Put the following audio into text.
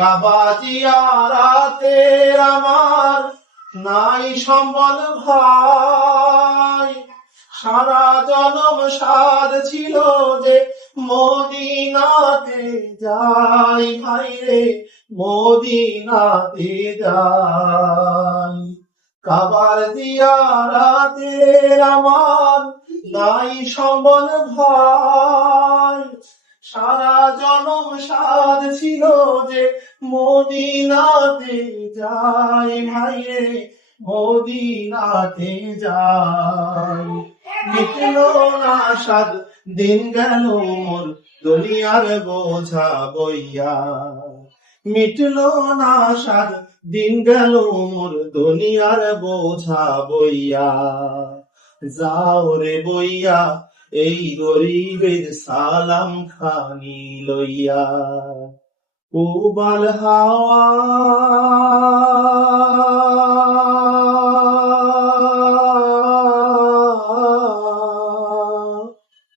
কাবা জিয়ারাতে আমার নাই সম্বল ভাই, সারা জনম সাধ ছিল যে মদিনাতে যাই ভাই রে, মদিনাতে যাই। কাবার জিয়ারাতে আমার নাই সম্বল ভাই, সারা জনম সাধ ছিল যে মদিনাতে যাই ভাই রে, মদিনাতে যাই। মিটলো না সাধ, দিন গেল মোর দুনিয়ার বোঝা বইয়া, মিটলো না সাধ, দিন গেল মোর দুনিয়ার বোঝা বইয়া। যাও রে বইয়া এই গরিবের সালাম খানি লইয়া, উবাল হাওয়া